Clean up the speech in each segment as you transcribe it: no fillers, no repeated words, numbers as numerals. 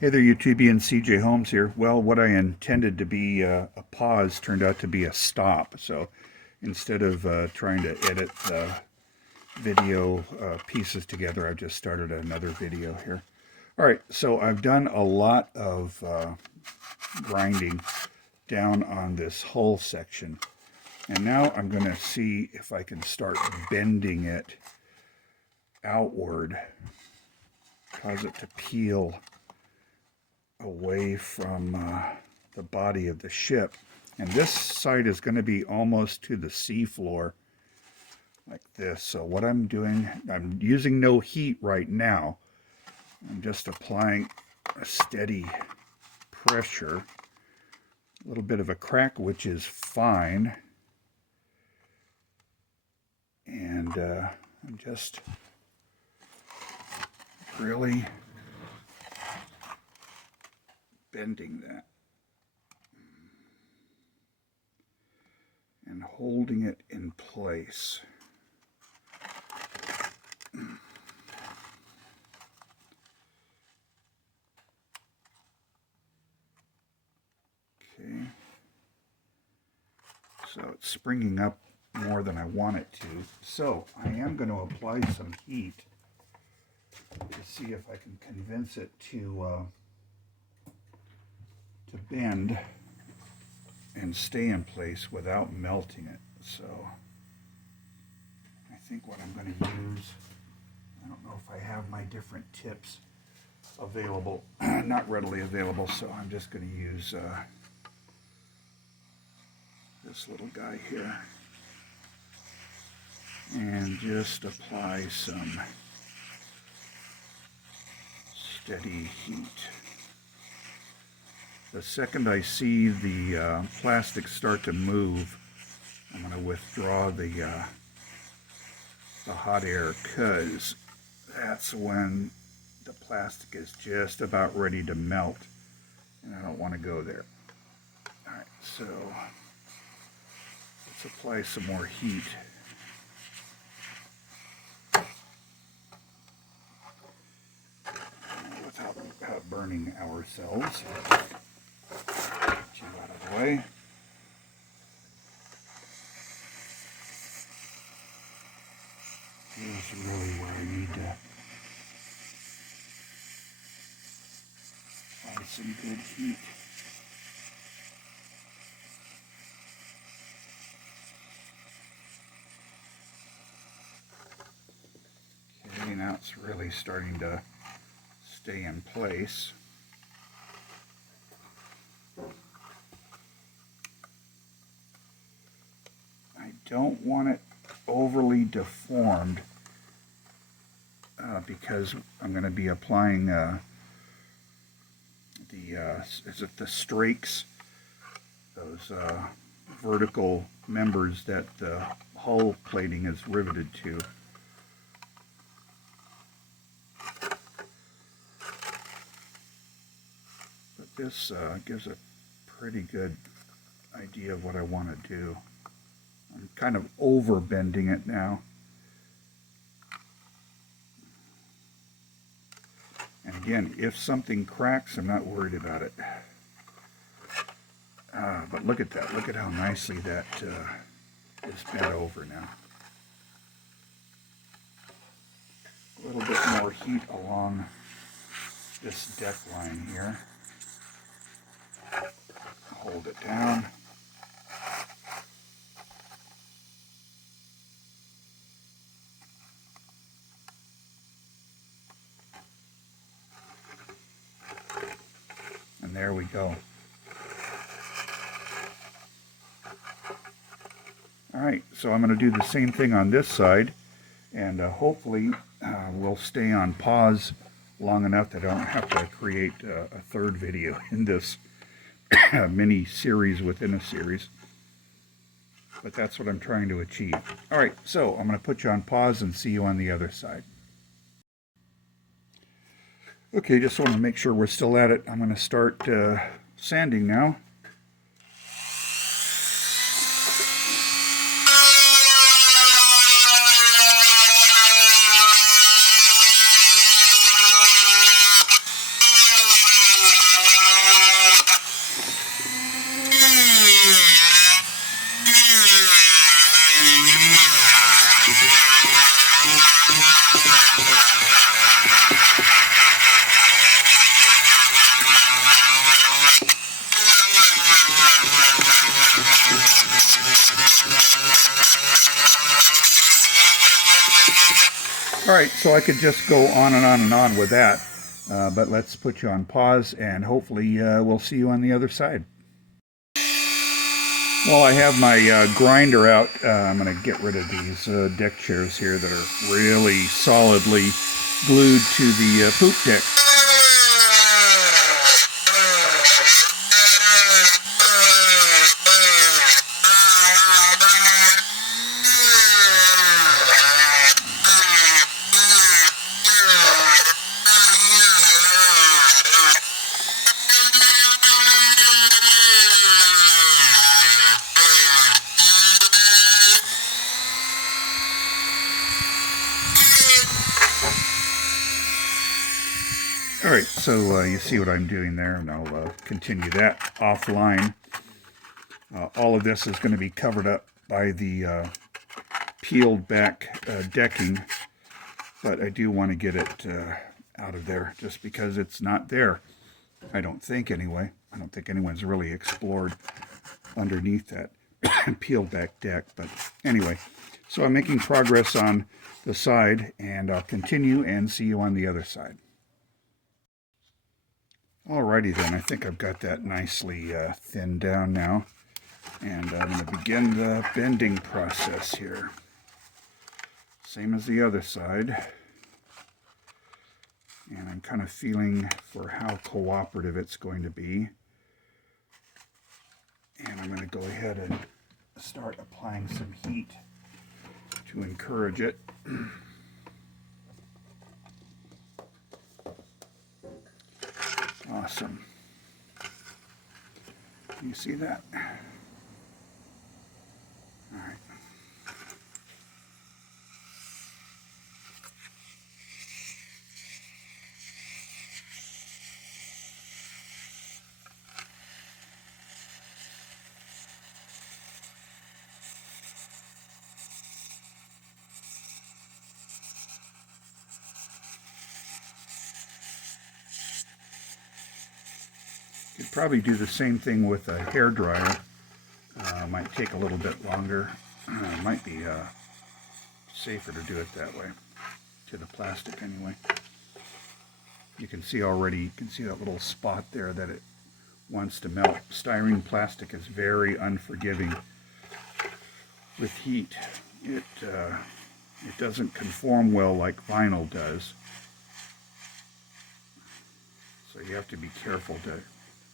Hey there, YouTubian CJ Holmes here. Well, what I intended to be a pause turned out to be a stop. So instead of trying to edit the video pieces together, I've just started another video here. All right, so I've done a lot of grinding down on this hull section. And now I'm going to see if I can start bending it outward, cause it to peel away from the body of the ship. And this side is going to be almost to the seafloor like this. So what I'm doing, I'm using no heat right now. I'm just applying a steady pressure. A little bit of a crack, which is fine. And I'm just really bending that and holding it in place. Okay, so it's springing up more than I want it to. So I am going to apply some heat to see if I can convince it to bend and stay in place without melting it. So I think what I'm going to use, I don't know if I have my different tips available, not readily available, so I'm just going to use this little guy here and just apply some steady heat. The second I see the plastic start to move, I'm going to withdraw the hot air, because that's when the plastic is just about ready to melt, and I don't want to go there. All right, so let's apply some more heat. Without burning ourselves. Get you out of the way. Here's really where I need to find some good heat. Okay, now it's really starting to stay in place. I don't want it overly deformed because I'm going to be applying is it the strakes, those vertical members that the hull plating is riveted to. But this gives a pretty good idea of what I want to do. I'm kind of over bending it now. And again, if something cracks, I'm not worried about it. But look at that. Look at how nicely that is bent over now. A little bit more heat along this deck line here. Hold it down. And there we go. Alright, so I'm going to do the same thing on this side, and hopefully we'll stay on pause long enough that I don't have to create a third video in this mini series within a series. But that's what I'm trying to achieve. Alright, so I'm going to put you on pause and see you on the other side. Okay, just want to make sure we're still at it. I'm going to start sanding now. All right, so I could just go on and on and on with that, but let's put you on pause, and hopefully we'll see you on the other side. Well, I have my grinder out. I'm going to get rid of these deck chairs here that are really solidly glued to the poop deck. All right, so you see what I'm doing there, and I'll continue that offline. All of this is going to be covered up by the peeled back decking, but I do want to get it out of there just because it's not there. I don't think anyway. I don't think anyone's really explored underneath that peeled back deck, but anyway. So I'm making progress on the side, and I'll continue and see you on the other side. Alrighty then, I think I've got that nicely thinned down now, and I'm going to begin the bending process here. Same as the other side, and I'm kind of feeling for how cooperative it's going to be, and I'm going to go ahead and start applying some heat to encourage it. Awesome. You see that? All right. Could probably do the same thing with a hair dryer. Might take a little bit longer. Might be safer to do it that way, to the plastic anyway. You can see already, you can see that little spot there that it wants to melt. Styrene plastic is very unforgiving with heat. It doesn't conform well like vinyl does. So you have to be careful to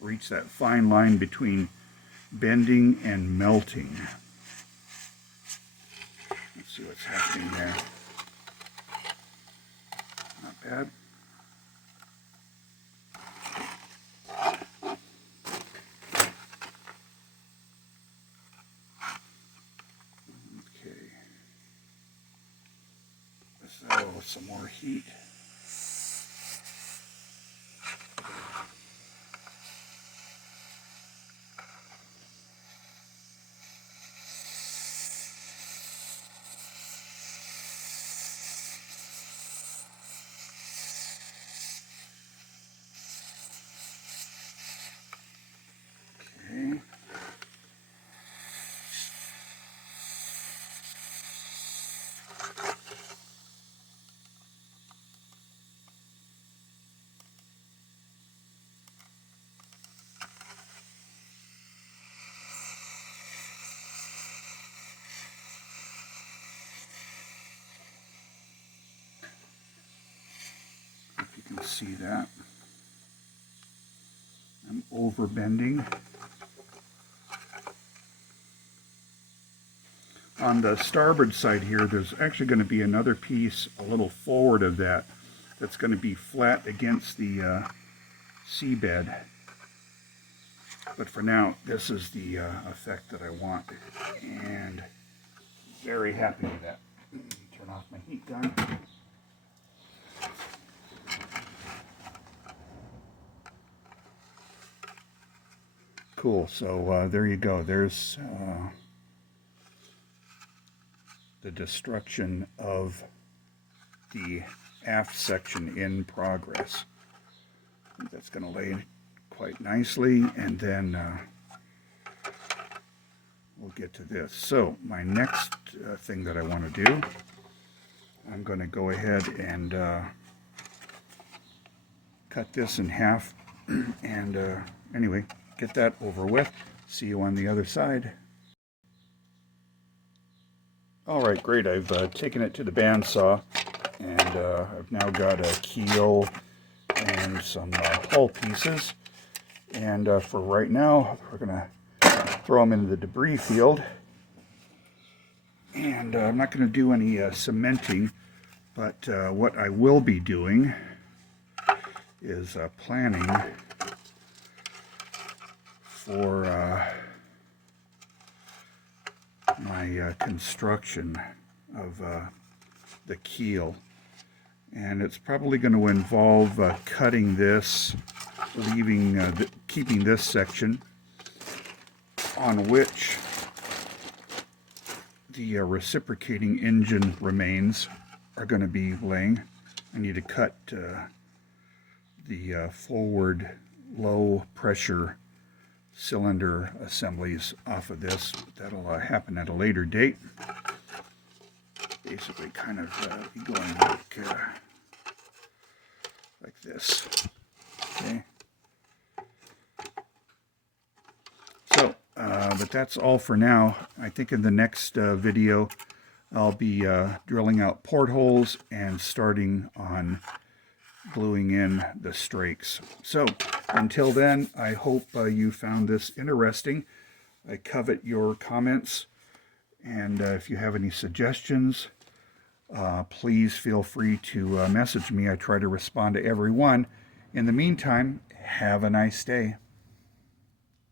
reach that fine line between bending and melting. Let's see what's happening there. Not bad. Okay. So some more heat. You can see that. I'm over bending. On the starboard side here, there's actually going to be another piece a little forward of that that's going to be flat against the seabed. But for now, this is the effect that I want, and very happy with that. Turn off my heat gun. Cool, so there you go. There's the destruction of the aft section in progress. I think that's going to lay quite nicely, and then we'll get to this. So my next thing that I want to do, I'm going to go ahead and cut this in half and anyway, get that over with. See you on the other side. Alright, great. I've taken it to the bandsaw, and I've now got a keel and some hull pieces. And for right now, we're going to throw them into the debris field. And I'm not going to do any cementing, but what I will be doing is planning for my construction of the keel. And it's probably going to involve cutting this, keeping this section on which the reciprocating engine remains are going to be laying. I need to cut the forward low pressure cylinder assemblies off of this. That'll happen at a later date. Basically kind of be going like this. Okay. So, but that's all for now. I think in the next video I'll be drilling out portholes and starting on gluing in the strakes. So until then, I hope you found this interesting. I covet your comments, and if you have any suggestions, please feel free to message me. I try to respond to everyone. In the meantime, have a nice day.